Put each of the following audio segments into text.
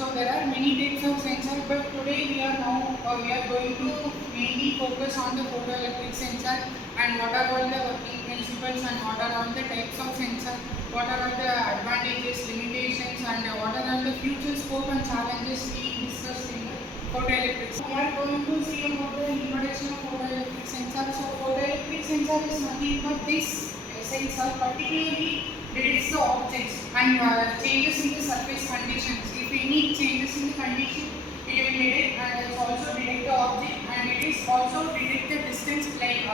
So there are many types of sensor, but today we are going to mainly focus on the photoelectric sensor and what are all the working principles and what are all the types of sensor, what are all the advantages, limitations, and what are all the future scope and challenges we discussed in the photoelectric. So we are going to see about the introduction of photoelectric sensor. So photoelectric sensor is nothing but this sensor particularly detects the objects and changes in the surface conditions. If any changes in the condition, it will detect, and it also detect the object, and it is also detect the distance like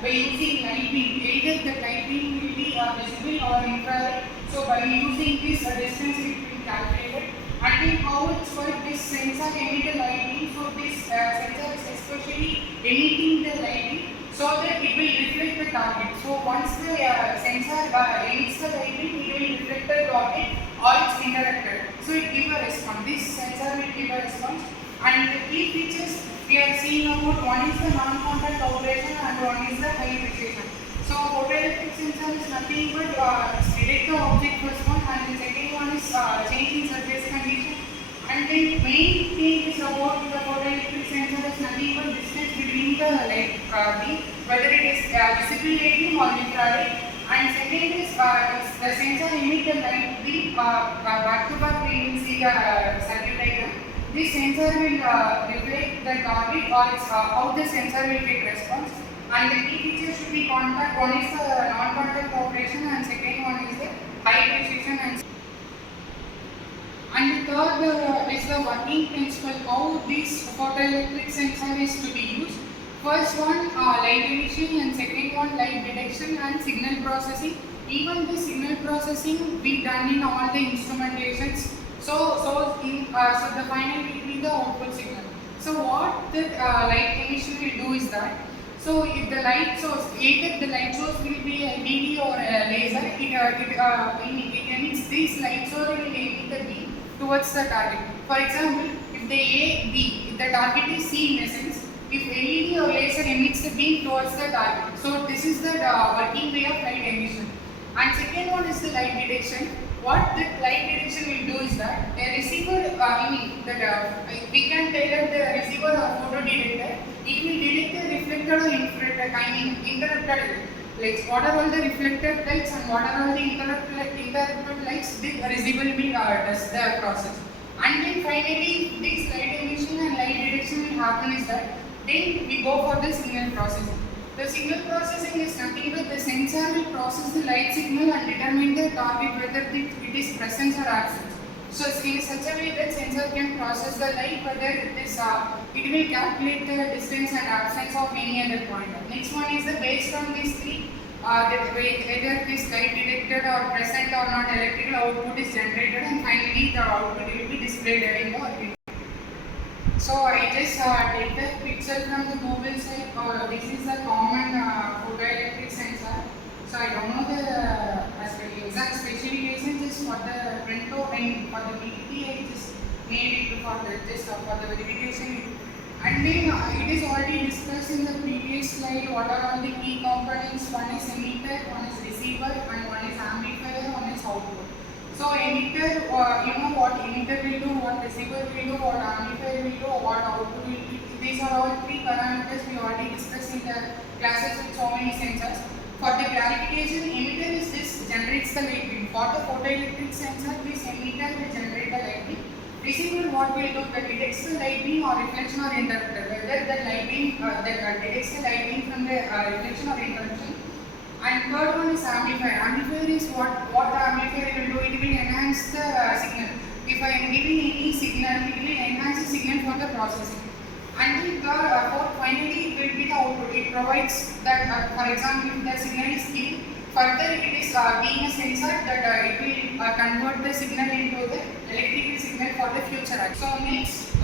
by using light beam. Either the light beam will be visible or infrared. So by using this distance, it will be calculated. And then how it's work, this sensor emit a light beam. So this sensor is especially emitting the light beam so that it will reflect the target. So once the sensor emits the light beam, it will reflect the target or it's interrupted. So it gives a response. This sensor will give a response. And the key features we are seeing about, one is the non-contact operation and one is the high precision. So photoelectric sensor is nothing but detect the object first one, and the second one is changing surface condition. And the main thing is about the photoelectric sensor is nothing but distance between the light beam, whether it is visible light beam or infrared. And second is the sensor emit the light beam back to back. We will see the circuit diagram. This sensor will reflect the target or it's, how the sensor will take response. And the key features should be contact. One is the non-contact operation, and second one is the high precision. And the third is the working principle, how this photoelectric sensor is to be used. First one light emission, and second one light detection and signal processing. Even the signal processing be done in all the instrumentations. So the final will be the output signal. So what the light emission will do is that, so if the light source, either the light source will be a LED or a laser, it emits this light source will emit the beam towards the target. For example, if the target is C in essence, if LED or laser emits the beam towards the target. So this is the working way of light emission. And second one is the light detection. What the light detection will do is that a receiver, we can tailor the receiver or photo detector. It will detect the reflected or interrupted lights. What are all the reflected lights and what are all the interrupted lights? The receiver will does the process. And then finally, this light emission and light detection will happen is that then we go for the signal processing. The signal processing is nothing but the sensor will process the light signal and determine the target whether it is present or absent. So in such a way that sensor can process the light whether it will calculate the distance and absence of any other pointer. Next one is the based on these three, whether this light detected or present or not, electrical output is generated, and finally the output will be displayed in the circuit. So I just take the picture from the Google site. This is the common photoelectric sensor. So I don't know the exact specifications. Just for the printout and for the PPT, I just made it for the verification. And then it is already discussed in the previous slide. What are all the key components? One is emitter, one is receiver, and one is amplifier, one is output. So emitter, you know what emitter will do, what receiver will do, what amplifier will do, what output will do. These are all three parameters we already discussed in the classes with so many sensors. For the clarification, emitter is this generates the light beam. For the photoelectric sensor, this emitter will generate the light beam. Receiver what will do, that detects the light beam or reflection or interruption. Whether the light beam detects the light beam from the reflection or interruption. And third one is amplifier. Amplifier is what the amplifier will do. It will enhance the signal. If I am giving any signal, it will enhance the signal for the processing. And the fourth, finally, it will be the output. It provides that, for example, if the signal is given, further it is being a sensor that it will convert the signal into the electrical signal for the future action. So next,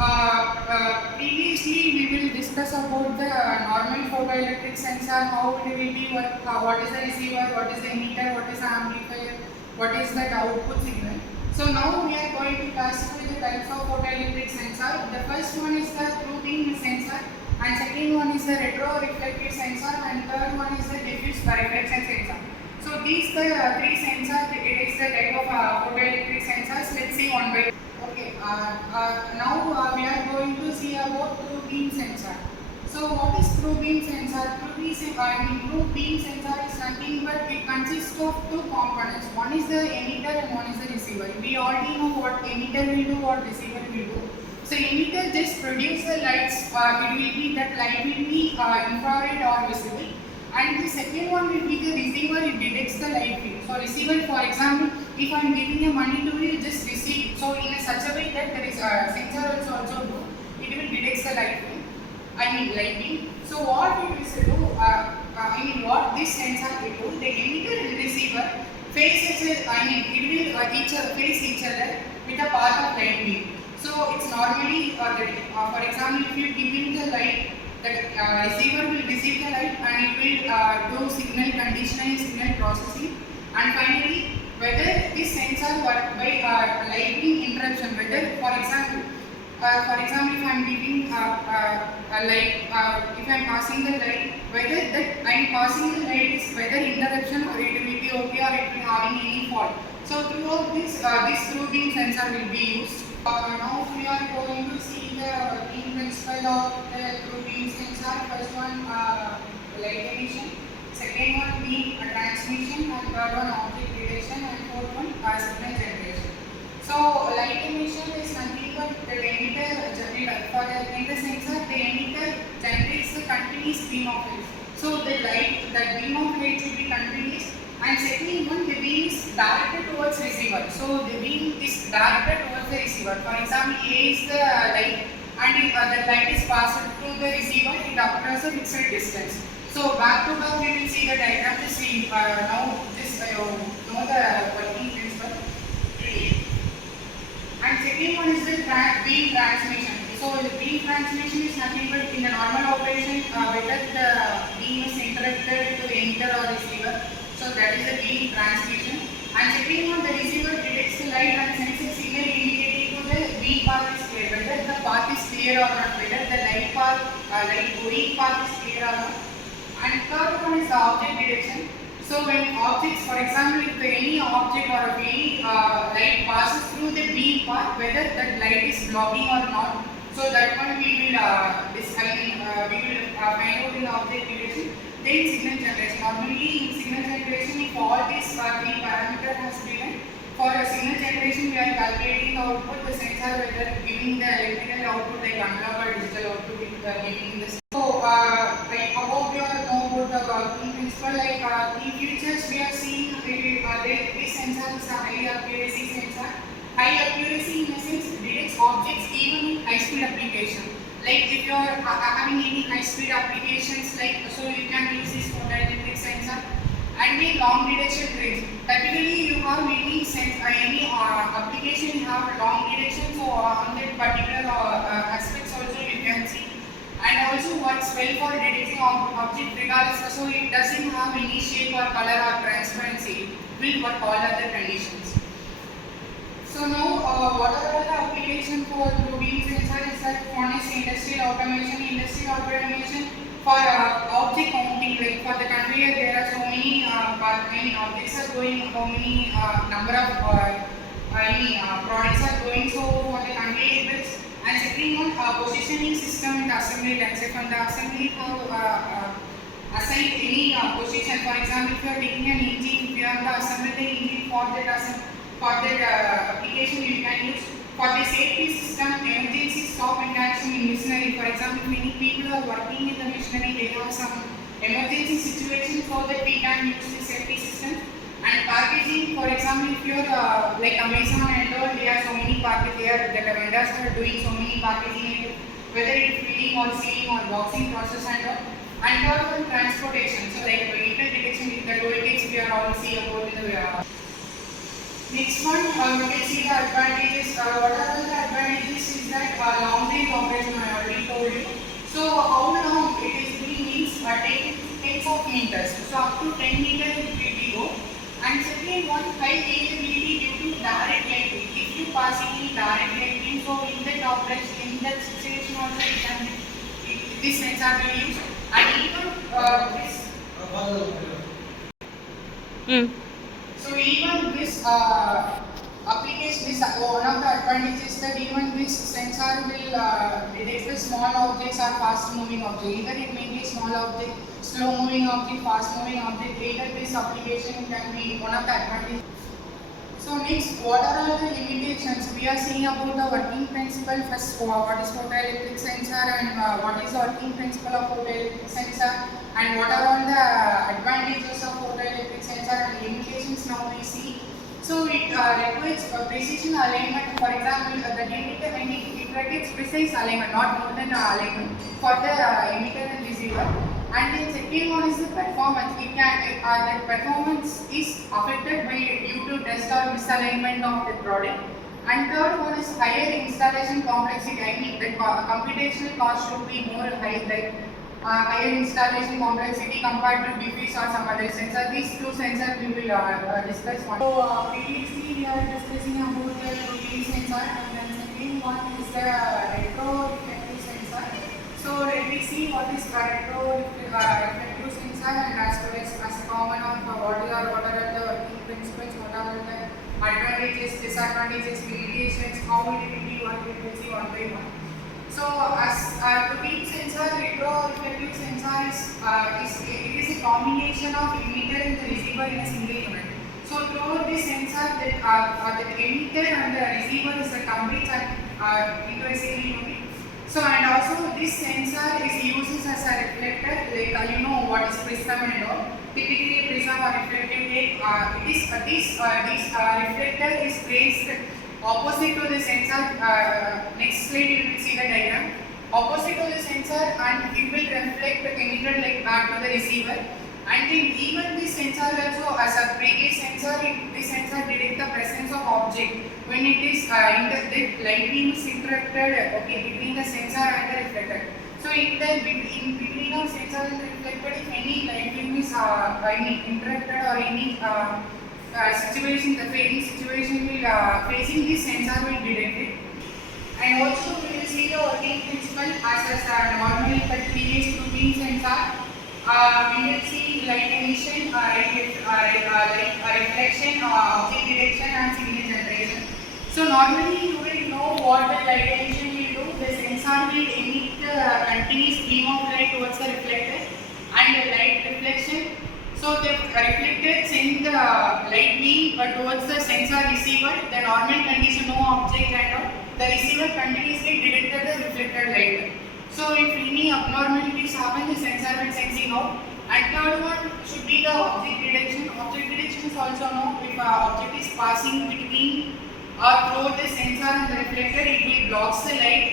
previously we will discuss about the normal photoelectric sensor, how it will be work, what is the receiver, what is the emitter, what is the amplifier, what is the output signal. So now we are going to classify the types of photoelectric sensor. The first one is the true beam sensor, and second one is the retro-reflective sensor, and third one is the diffuse reflection sensor. So these three sensors, it is the type of photoelectric sensors. Let's see one by one. Okay, Now we are going to see about through beam sensor. So what is through beam sensor? Through beam sensor is nothing but it consists of two components. One is the emitter and one is the receiver. We already know what emitter will do, what receiver will do. So emitter just produce the lights. It will be that light will be infrared or visible. And the second one will be the receiver. It detects the light field. So receiver, for example, if I am giving a money to you, just receive. So in such a way that there is a sensor also do. It will detect the light field. Light beam. So what it will do? What this sensor will do? The emitter and receiver face it will face each other with a path of light beam. So it's normally for example, if you give him the light, the receiver will receive the light and it will do signal conditioning, signal processing, and finally whether this sensor work by light beam interruption, whether if I am giving a light, if I am passing the light, whether that I am passing the light is whether interruption or it will be okay or it will having any fault. So throughout this through beam sensor will be used. Now we are going to see the working principle of the through beam sensor. First one light emission, second one beam transmission, and third one object detection, and fourth one signal generation. So light emission is nothing but the emitter generator. For in the sensor, the emitter generates the continuous beam of light. So the beam of light will be continuous. And second one, the beam is directed towards receiver. So the beam is directed towards the receiver. For example, A is the light, and if the light is passed through the receiver, it across a fixed distance. So back to back, we will see the diagram. Just see now this know the working principle. And second one is the beam transmission. So the beam transmission is nothing but in the normal operation, whether the beam is interrupted to the emitter or receiver. So that is the beam transmission. And second one, the receiver detects the light and sends a signal indicating to the beam path is clear, whether the path is clear or not, whether the light going path is clear or not. And third one is the object detection. So when objects, for example, if any object or any light passes through the beam path, whether that light is blocking or not. So that one we will find out in object detection. Then signal generation. Normally in signal generation, if all these three parameters has given, for a signal generation we are calculating the output, the sensor whether giving the electrical output like analog or digital output, giving the. So like above you know about the working principle, like in futures we are seeing this sensor is a high accuracy sensor. High accuracy in the sense detects objects even in high speed application. Like if you are having any high speed applications, like so you can use this photoelectric sensor. And the long detection range. Typically you have any application you have long detection, so on that particular aspects also you can see. And also works well for detecting object regardless, so it doesn't have any shape or color or transparency. It will work all other conditions. So now, what are all the applications for beam sensor is that one is industrial automation. Industrial automation for object counting, like for the conveyor there are so many objects are going, how many number of products are going, so for the conveyor belts. And second one, positioning system in the assembly line. So from the assembly assign any position. For example, if you are taking an engine, if you have the assembly the engine for that application you can use. For the safety system, emergency stop and action in machinery. For example, many people are working in the machinery, they have some emergency situation, so that we can use the safety system. And packaging, for example, if you are like Amazon and all, there are so many packages there, the vendors are doing so many packaging, whether it's filling or sealing or boxing process and all. And third one, transportation. So like vehicle detection, the toll gates we are all see about in the next one, we can see the advantages. What are the advantages is that long range operation I already told you. So how long it is being means taking tens of meters. So up to 10 meters it will be go. And second one, high availability due to direct light beam. If you pass any direct light beam, so in that operation, in that situation also it can this sensor will use. And even this. So even this application is one of the advantages that even this sensor will detect the small objects or fast moving object. Either it may be a small object, slow moving object, fast moving object. Either this application can be one of the advantages. So next, what are all the limitations? We are seeing about the working principle. First, what is photoelectric sensor and what is the working principle of photoelectric sensor, and what are all the advantages of photoelectric sensor and limitations now we see. So it requires precision alignment. For example, the emitter and it requires precise alignment, not more than alignment for the emitter and receiver. And the second one is the performance. It can the performance is affected by due to dust or misalignment of the product. And third one is higher installation complexity. I mean the computational cost should be more high, like higher installation complexity compared to diffuse or some other sensor. These two sensors we will discuss one. So previously we are discussing about the routine sensor, and then second one is the retroreflective sensor. So let me see what is retroreflective sensor, and as well as common of what are the working principles, what are the advantages, disadvantages, limitations, how it will be worked, we will see one by one. So as routine sensor, retroreflective sensor is a combination of emitter and the receiver in a single unit. So through this sensor, the emitter and the receiver is combined into a single unit. So and also this sensor is used as a reflector, like you know what is prism and all. Typically prism or reflective plate, this reflector is placed opposite to the sensor. Next slide you will see the diagram. Opposite to the sensor, and it will reflect the emitter like back to the receiver. And in even this sensor also, as a previous sensor, this sensor detects the presence of object when it is the light beam is interrupted between the sensor and the reflector. So in between of sensor and reflector, if any light beam is interrupted or any situation, the fading situation will facing this sensor will detect it. And also we will see the working principle as normally for previous routine sensor. We will see light emission, reflection, object detection, and signal generation. So normally you will know what the light emission will do. The sensor will emit the continuous beam of light towards the reflector, and the light reflection. So the reflector sends the light beam towards the sensor receiver. The normal condition, no object and all. The receiver continuously detected the reflected light. So if any abnormalities happen, the sensor will sensing out. And third one should be the object detection. Object detection is also know if an object is passing between or through the sensor and the reflector, it will blocks the light.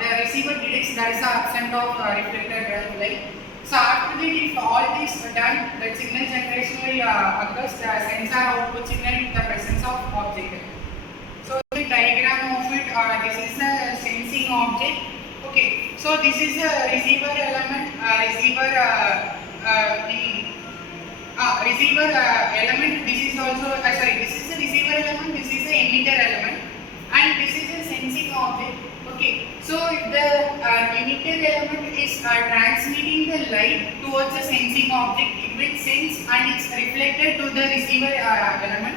The receiver detects there is an absence of reflected light. So after that, if all this done, the signal generation will occurs. The sensor output signal in the presence of object. So the diagram of it, this is the sensing object. Okay, so this is a receiver element. Receiver element. This is also this is the receiver element. This is the emitter element, and this is a sensing object. Okay, so if the emitter element is transmitting the light towards the sensing object, it will sense and it's reflected to the receiver element.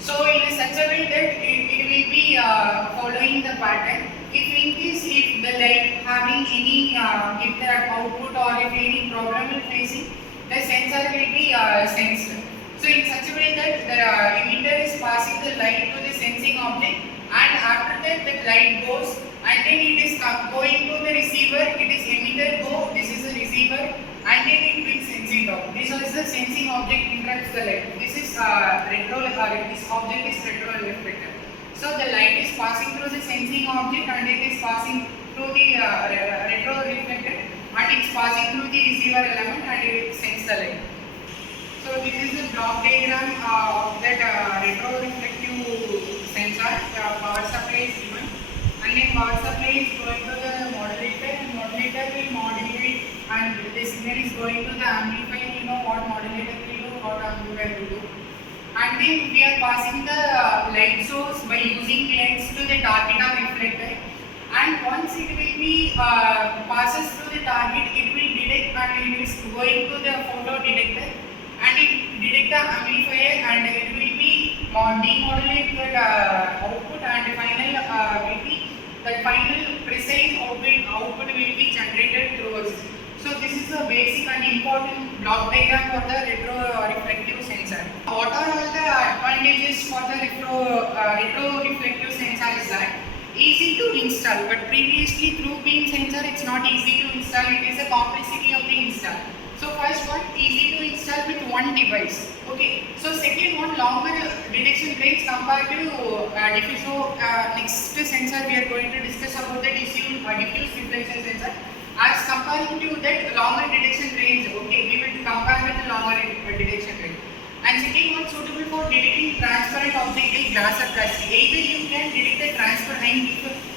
So in such a way that it will be following the pattern. If the light having any if the output or if any problem is facing, the sensor will be sensed. So in such a way that the emitter is passing the light to the sensing object, and after that the light goes, and then it is going to the receiver. It is emitter go. This is the receiver, and then it will sensing out. This is the sensing object interrupts the light. This is this object is retroreflector. So the light is passing through the sensing object, and it is passing through the retroreflector, and it's passing through the receiver element, and it sends the light. So this is the block diagram of that retroreflective sensor. The power supply is given, and then power supply is going to the modulator, and modulator will modulate, and the signal is going to the amplifier. You know what modulator will do, what amplifier will do. And then we are passing the light source by using lens to the target or reflector, and once it will be passes through the target, it will detect, and it is going to the photo detector, and it detect the amplifier, and it will be demodulate that output, and final will be that final precise output will be generated through us. So this is the basic and important block diagram for the retro-reflective sensor. What are all the advantages for the retro-reflective sensor is that easy to install, but previously through beam sensor it's not easy to install, it is a complexity of the install. So first one, easy to install with one device. Okay. So second one, longer detection range compared to diffuse. So next sensor we are going to discuss about the diffuse reflection sensor. As comparing to that longer detection range, okay, we will compare with the longer detection range. And second one, suitable for detecting transparent object like glass or plastic. Either you can detect the transparent,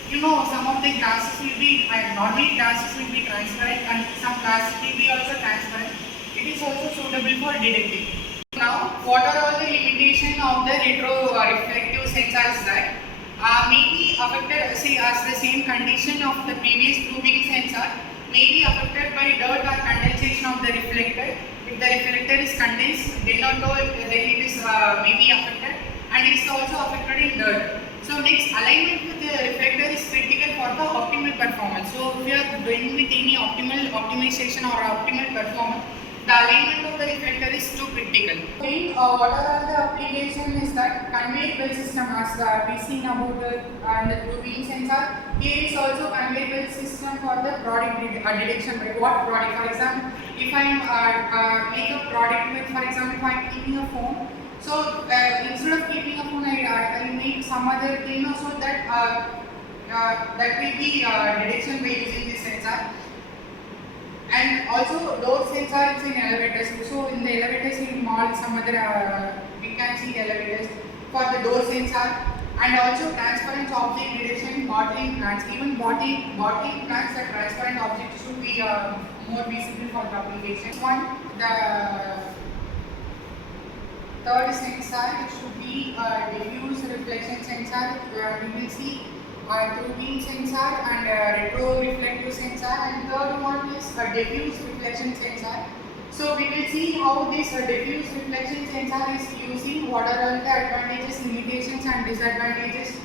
you know, some of the glasses will be, normally glasses will be transparent and some glasses will be also transparent. It is also suitable for detecting. Now, what are all the limitations of the retro-reflective sensors that may be affected, say, as the same condition of the previous through beam sensor, may be affected by dirt or condensation of the reflector. If the reflector is condensed, then it is may be affected, and it is also affected in dirt. So next, alignment with the reflector is critical for the optimal performance. So if you are doing with any optimization or optimal performance, the alignment of the reflector is too critical. Then what are the application is that conveyor belt system, as we seen about the through beam sensor. Here is also conveyor belt system for the product detection. By what product? For example, if I am make a product with, for example, if I am keeping a phone. So instead of keeping a phone, I make some other thing so that that will be detection by using this sensor. And also door sensor is in elevators. So in the elevators in mall, some other we can see elevators for the door sensor, and also transparent object detection, bottling plants. Even bottling plants, the transparent object should be more visible for the application. One, the third sensor should be diffuse reflection sensor. We will see through beam sensor and retro reflective sensor, and third one is a diffuse reflection sensor. So we will see how this diffuse reflection sensor is using, what are all the advantages, limitations and disadvantages,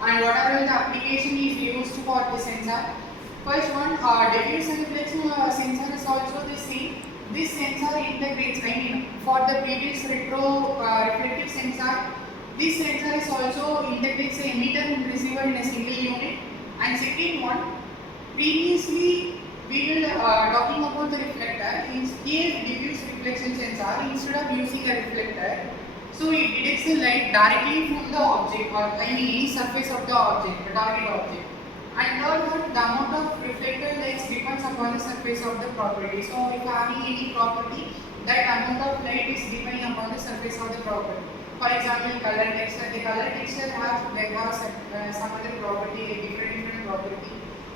and what are all the application is used for the sensor. First one, diffuse reflection sensor is also the same. This sensor integrates, for the previous retro reflective sensor, this sensor is also integrates the emitter and receiver in a single unit. And second one, previously we will talking about the reflector. Here diffuse reflection sensor, instead of using a reflector, so it detects the light directly from the object, or any surface of the object, the target object. And third one, the amount of reflected light depends upon the surface of the property. So if having any property, that amount of light is depending upon the surface of the property. For example, color texture. The color texture has some other property, a different property.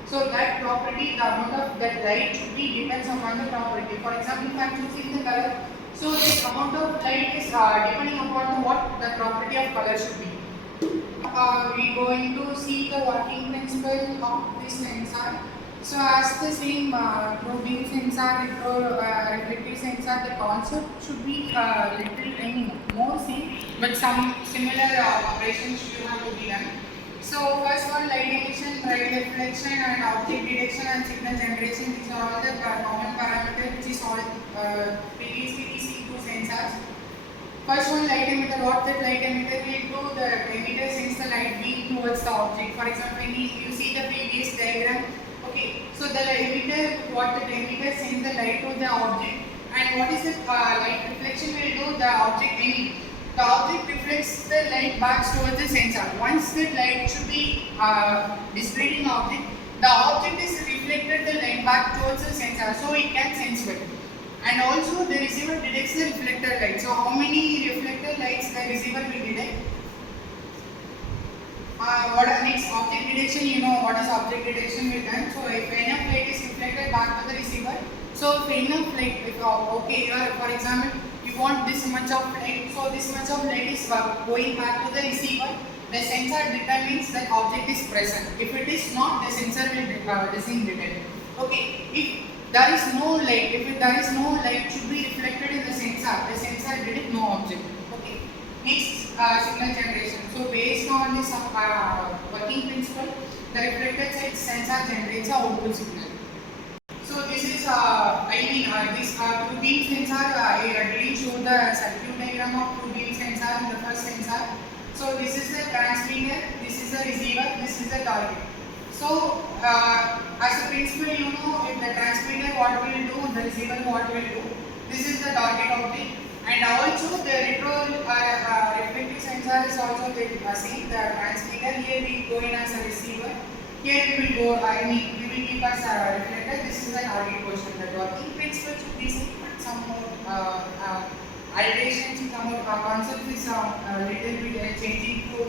So that property, the amount of that light should be depends upon the property. For example, if I am choosing the color, so this amount of light is depending upon what the property of color should be. We are going to see the working principle of this sensor. So as the same through beam sensor, reflective sensor, the concept should be little more same, but some similar operations should have to be done. So first one, light emission, light reflection, and object detection and signal generation. These are all the common parameters which is all previously seen through sensors. First one, light emitter. What that light emitter will do? The emitter sends the light beam towards the object. For example, when you see the previous diagram. Okay, so the emitter, what the emitter sends the light to the object, and what is the light reflection will do? The object the object reflects the light back towards the sensor. Once the light should be displayed in the object is reflected the light back towards the sensor, so it can sense well. And also the receiver detects the reflected light. So how many reflected lights the receiver will detect? What are next? Object detection. You know what is object detection will done. So if enough light is reflected back to the receiver, so if enough light, okay, for example, you want this much of light, so this much of light is going back to the receiver, the sensor determines that object is present. If it is not, the sensor will doesn't detect. Okay, if there is no light, should be reflected in the sensor detect no object. Okay. Next, signal generation. So based on this working principle, the reflected sensor generates a output signal. So this is, this two beam sensor, I already showed the circuit diagram of two beam sensor in the first sensor. So this is the transmitter, this is the receiver, this is the target. So as a principle, you know, if the transmitter what will do, the receiver what will do. This is the target object, and also the reflective sensor is also the same. The transmitter here we go in as a receiver. Here we will go, we will keep as a reflector. This is the target portion. The working principle should be same, but some more alterations, some more concept is little bit changing to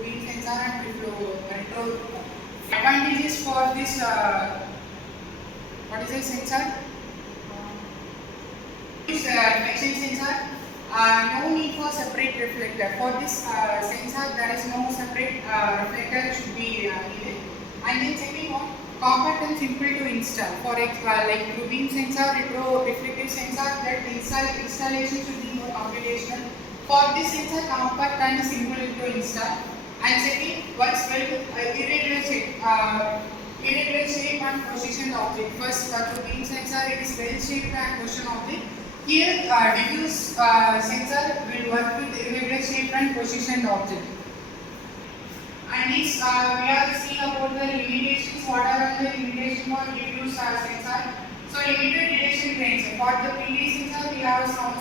beam sensor and to control. Advantages for this, what is this sensor? Reflection sensor. No need for separate reflector. For this sensor, there is no separate reflector should be needed. And then second one, compact and simple to install. For like through beam sensor, retro reflective sensor, that installation should be more computational. For this sensor, compact and simple to install. And second, works well with irregular shape and positioned object. First, through beam sensor, it is well shaped and positioned object. Here, diffuse sensor will work with irregular shape and positioned object. And next, we are seeing about the limitations. What are the limitations for diffuse sensor? So, limited detection range. For the previous sensor, we have some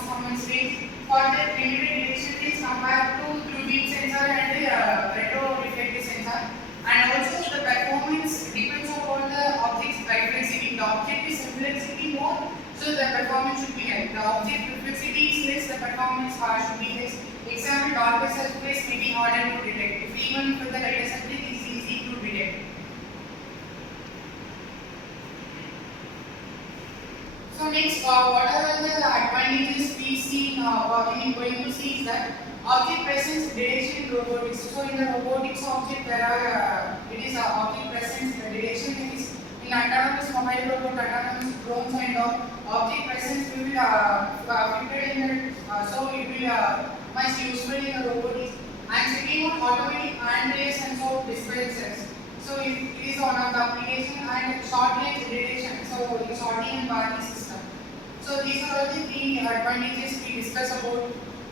range. For the limited detection range compared to through beam sensor and retro reflective sensor. And also, the performance depends upon the object's reflexivity. If the object is reflexivity more, so the performance should be high. The object reflexivity is less, the performance should be less. Example, darker surface may be harder to detect. If even for the lighter surface, it is easy to detect. So next, what are the advantages we see going to see is that object presence detection in robotics. So in the robotics object, there are it is object presence detection. It is in autonomous mobile robot, autonomous drones and all. Object presence will be fitted in the, so it will much useful in the robotics. And second one, automatic and sensor dispensers. So it is one of the application, and short range detection. So the sorting and barring system. So these are all the three advantages we discuss about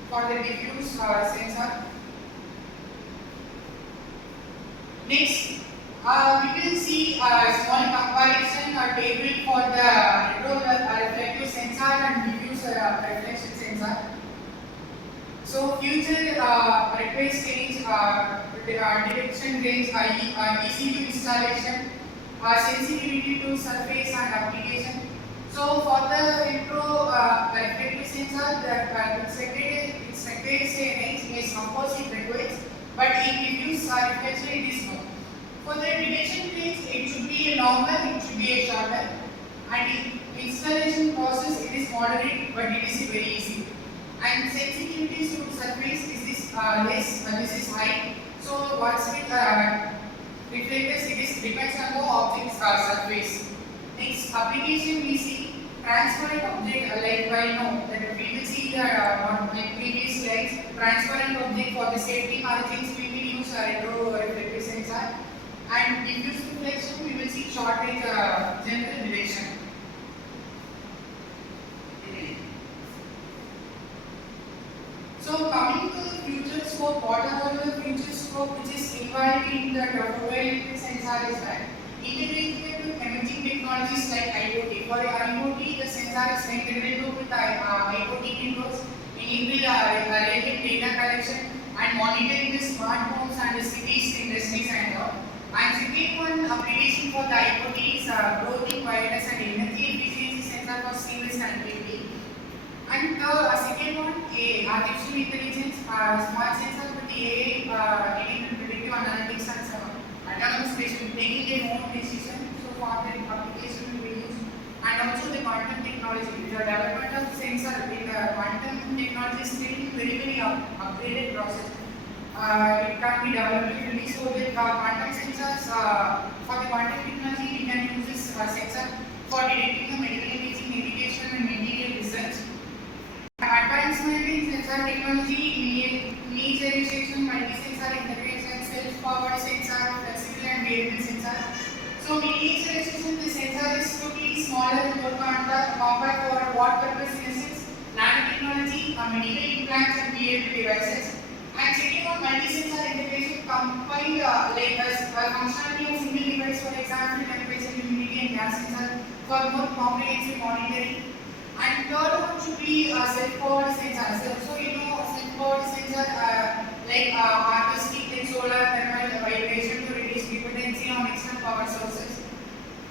for the diffuse sensor. Next, we will see a small comparison table for the retro reflective sensor and diffuse reflection sensor. So future request range, detection range, ECU installation, sensitivity to surface and application. So for the retro reflective sensor, the expected range is opposite request, but in diffuse reflection it is no. For the detection range, it should be a longer, it should be a shorter, and in installation process it is moderate, but it is very easy. And sensitivity to surface is less, this is high. So what's with reflectors, it is depends on the object's surface. Next application we see transparent object, like I know that we will see the like previous slides, transparent object for the safety margins we will use retro reflective sensor. And diffuse reflection we will see short range general detection. So coming to the future scope, what are the future scope which is involved in the photoelectric sensor is that integrated with emerging technologies like IoT. For IoT, the sensor is integrated with IoT networks, enable related data collection and monitoring the smartphones and the cities, industries and all. And second one application for the IoT is growth in wireless and energy efficiency sensor for seamless connectivity. And the second one, artificial intelligence, smart sensor with the AI enabling predictive analytics and autonomous taking their own decision. So for that application we will use. And also the quantum technology. The development of sensor in the quantum technology is still very upgraded process. It can be developed really, so with quantum sensors, for the quantum technology we can use this sensor for detecting the medical imaging, navigation and material research. Advancement in sensor technology more compact for what purpose uses, nanotechnology, medical implants and PLP devices. And second one, multi-sensor integration combined like a functionality of single device, for example, temperature, humidity and gas sensor for more comprehensive monitoring. And third one should be self-powered sensor. So you know, self-powered sensor harvesting like solar, thermal, vibration to reduce dependency on external power sources.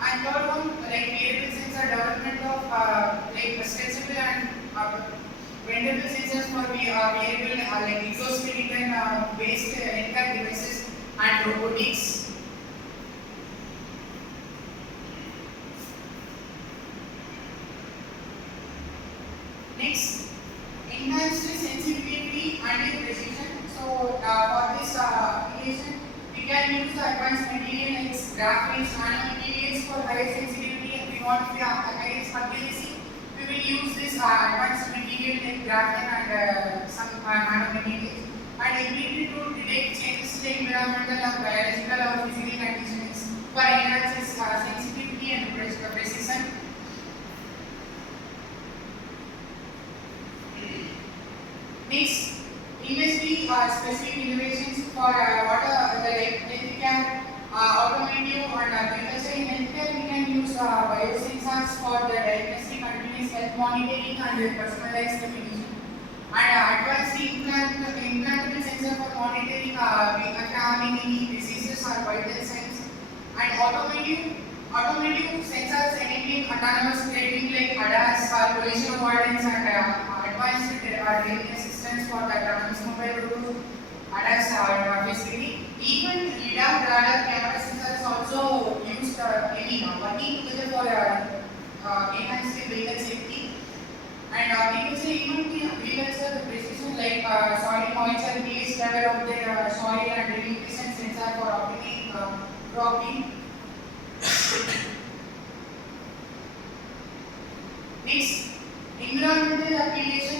And third one, like variable sensor development of like extensible and bendable sensors for variable like exoskeleton based NCAP devices and robotics. Next, enhanced sensitivity and precision. So for this application, we can use the advanced material like graphics, nanomaterials for higher sensitivity. And we want highest accuracy. We will use this advanced material like graphene and some nanomaterials. And ability to detect changes to the environmental or biological or physical conditions for enhanced sensitivity and precision. Next, industry specific innovations for water, like healthcare, automotive and agriculture. In healthcare, we can use biosensors for the diagnostic, continuous health monitoring and personalized medication. And advanced implantable sensor for monitoring having any diseases or vital signs. And automotive sensors enabling autonomous driving like ADAS, collision avoidance and advanced driving assistance for the autonomous mobile road ADAS facility. Even LiDAR radar camera sensors also used working together for enhanced vehicle safety. And agriculture, even agriculture, the precision like soil moisture, pH level of the soil and nutrition sensor for optimizing cropping. Next, environmental application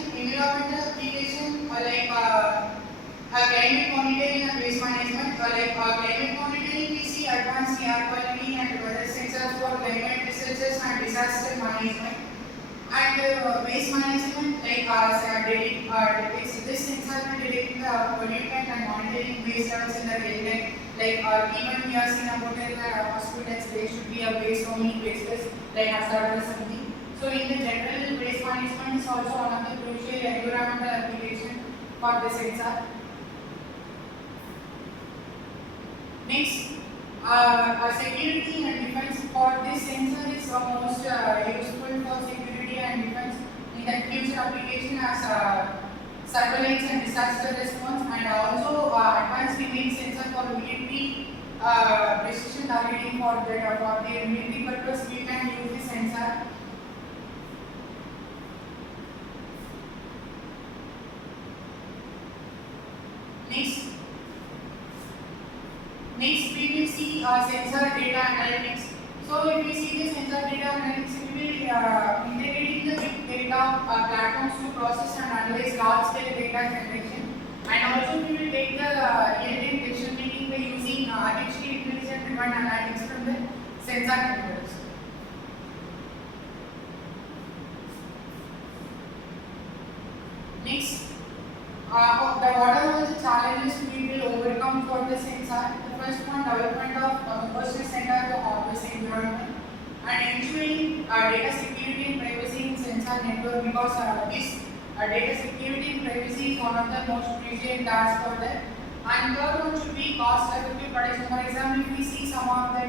climate monitoring and waste management. Climate monitoring, we see advanced air quality and weather sensors for climate researches and disaster management. And waste management, detects this sensor will detect the pollutant and monitoring waste levels in the railway. Even we are seeing about in the hospitals, there should be a waste, so many wastes like hazardous something. So in the general, waste management is also one of the crucial environmental application for the sensor. Next, security and defense for this sensor is most useful for security and defense in the future application as surveillance and disaster response, and also advanced image sensor for military precision targeting for the military purpose. We can use this sensor. Next, we will see sensor data analytics. So, if we see the sensor data analytics, we will integrating the big data platforms to process and analyze large-scale data generation. And also, we will take the real-time decision making by using artificial intelligence-driven analytics from the sensor networks. Next, what are all the challenges we will overcome for the sensor? The first one, development of personal center to office environment, and ensuring data security and privacy in sensor network, because this data security and privacy is one of the most crucial tasks for that. And third one should be cost effective production. For example, if we see some of them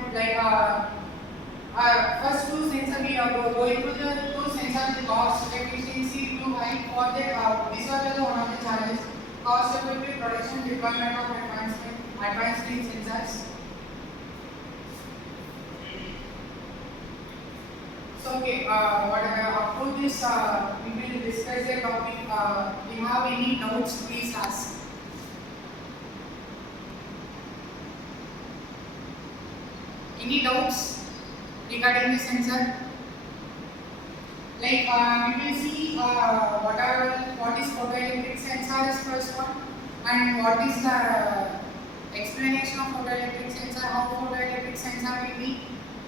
first two sensors, we are going to the two sensors, the cost efficiency too high for the these are the one of the challenges. Cost effective production, deployment of advanced sensors. So okay, up to this we will discuss the topic. If you have any doubts, please ask. Any doubts regarding the sensor? We will see what is photoelectric sensor is first one, and what is the explanation of photoelectric sensor, how photoelectric sensor will be,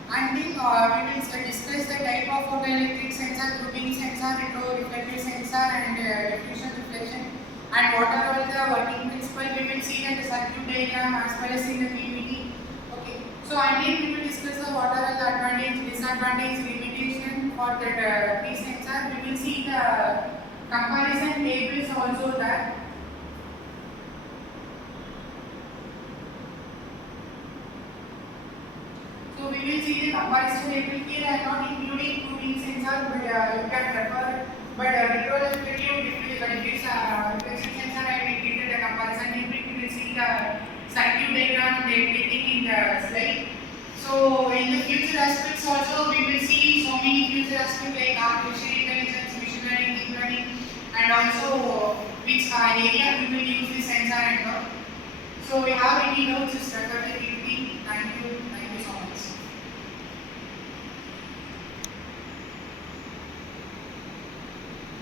And then we will discuss the type of photoelectric sensor, grouping sensor, retro-reflective sensor, and diffusion reflection. And what are all the working principle? We will see in the circuit diagram as well as in the PPT. Okay. So and then we will discuss the what are all the advantage, disadvantage, limitation for that three sensor. We will see the comparison tables also there. So we will see the comparison table here. I am not including grouping sensor, but you can refer. But retrospective reflection sensor, I will give the comparison table. You will see the circuit diagram and everything in the slide. So in the future aspects also, we will see so many future aspects like artificial intelligence, machine learning, deep learning, and also which area we will use this sensor and all. So we have any notes, just refer the PPT. Thank you.